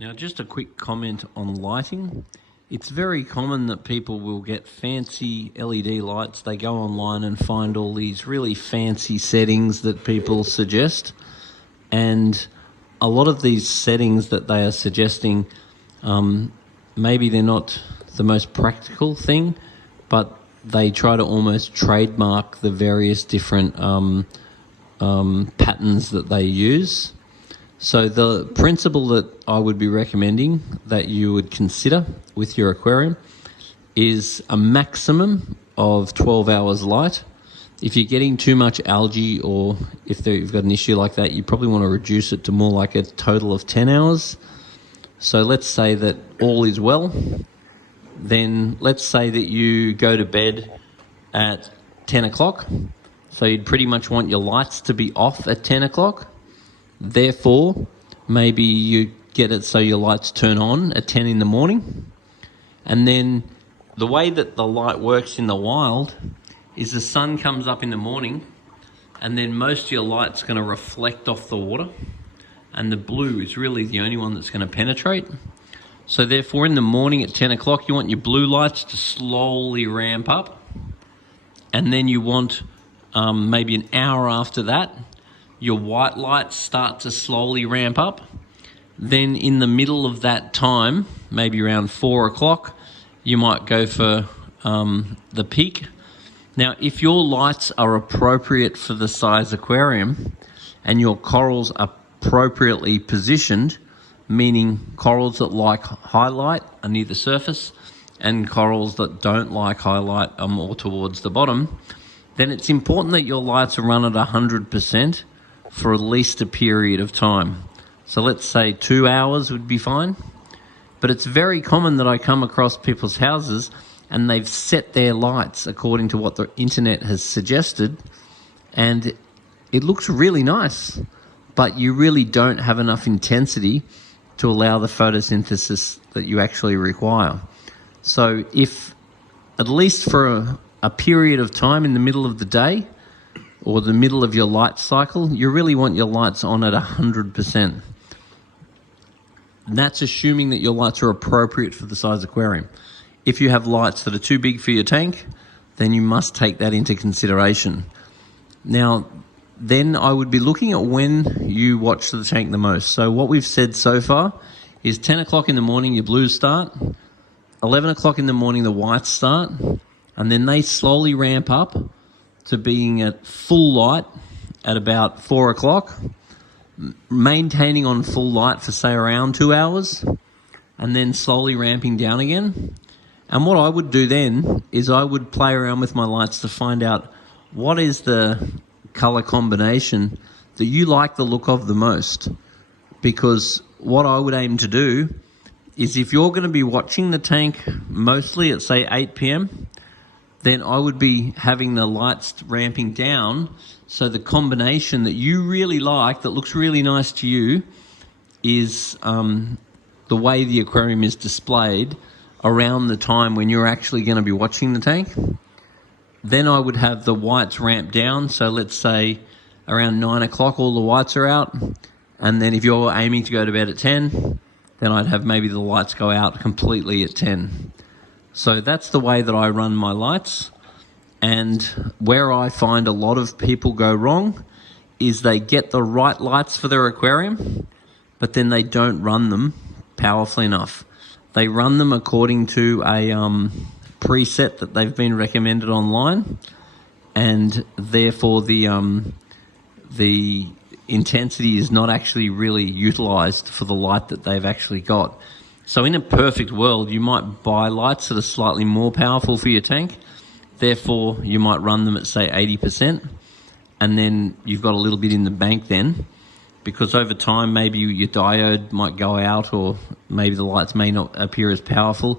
Now, just a quick comment on lighting. It's very common that people will get fancy LED lights. They go online and find all these really fancy settings that people suggest. And a lot of these settings that they are suggesting, maybe they're not the most practical thing, but they try to almost trademark the various different patterns that they use. So the principle that I would be recommending that you would consider with your aquarium is a maximum of 12 hours light. If you're getting too much algae, or if you've got an issue like that, you probably want to reduce it to more like a total of 10 hours. So let's say that all is well. Then let's say that you go to bed at 10 o'clock. So you'd pretty much want your lights to be off at 10 o'clock. Therefore, maybe you get it so your lights turn on at 10 in the morning. And then the way that the light works in the wild is the sun comes up in the morning, and then most of your light's going to reflect off the water, and the blue is really the only one that's going to penetrate. So therefore, in the morning at 10 o'clock, you want your blue lights to slowly ramp up, and then you want maybe an hour after that, your white lights start to slowly ramp up. Then in the middle of that time, maybe around 4 o'clock, you might go for the peak. Now, if your lights are appropriate for the size aquarium and your corals are appropriately positioned, meaning corals that like high light are near the surface and corals that don't like high light are more towards the bottom, then it's important that your lights are run at 100% for at least a period of time. So let's say 2 hours would be fine. But it's very common that I come across people's houses and they've set their lights according to what the internet has suggested, and it looks really nice, but you really don't have enough intensity to allow the photosynthesis that you actually require. So if, at least for a period of time in the middle of the day or the middle of your light cycle, you really want your lights on at 100%. And that's assuming that your lights are appropriate for the size aquarium. If you have lights that are too big for your tank, then you must take that into consideration. Now, then I would be looking at when you watch the tank the most. So what we've said so far is 10 o'clock in the morning, your blues start. 11 o'clock in the morning, the whites start. And then they slowly ramp up to being at full light at about 4 o'clock, maintaining on full light for, say, around 2 hours, and then slowly ramping down again. And what I would do then is I would play around with my lights to find out what is the color combination that you like the look of the most. Because what I would aim to do is, if you're going to be watching the tank mostly at, say, 8 p.m., then I would be having the lights ramping down, so the combination that you really like, that looks really nice to you, is the way the aquarium is displayed around the time when you're actually going to be watching the tank. Then I would have the whites ramp down, so let's say around 9 o'clock all the whites are out, and then if you're aiming to go to bed at 10, then I'd have maybe the lights go out completely at 10. So that's the way that I run my lights. And where I find a lot of people go wrong is they get the right lights for their aquarium, but then they don't run them powerfully enough. They run them according to a preset that they've been recommended online, and therefore the intensity is not actually really utilized for the light that they've actually got. So in a perfect world, you might buy lights that are slightly more powerful for your tank. Therefore, you might run them at, say, 80%, and then you've got a little bit in the bank then, because over time maybe your diode might go out, or maybe the lights may not appear as powerful,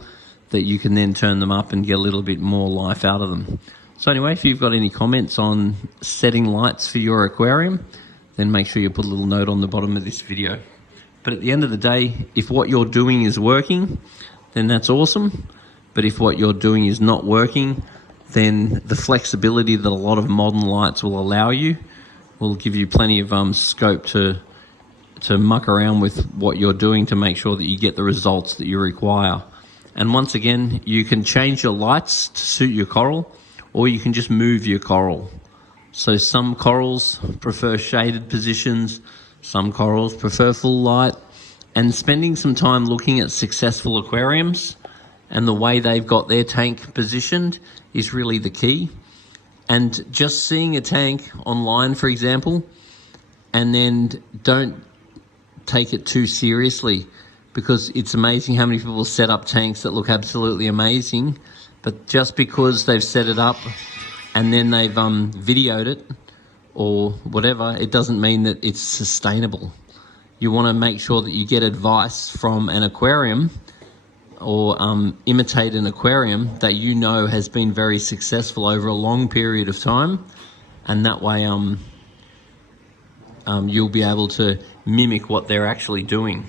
that you can then turn them up and get a little bit more life out of them. So anyway, if you've got any comments on setting lights for your aquarium, then make sure you put a little note on the bottom of this video. But at the end of the day, if what you're doing is working, then that's awesome. But if what you're doing is not working, then the flexibility that a lot of modern lights will allow you will give you plenty of scope to muck around with what you're doing to make sure that you get the results that you require. And once again, you can change your lights to suit your coral, or you can just move your coral. So some corals prefer shaded positions, some corals prefer full light, and spending some time looking at successful aquariums and the way they've got their tank positioned is really the key. And just seeing a tank online, for example, and then don't take it too seriously, because it's amazing how many people set up tanks that look absolutely amazing, but just because they've set it up and then they've videoed it or whatever, it doesn't mean that it's sustainable. You want to make sure that you get advice from an aquarium or imitate an aquarium that you know has been very successful over a long period of time, and that way you'll be able to mimic what they're actually doing.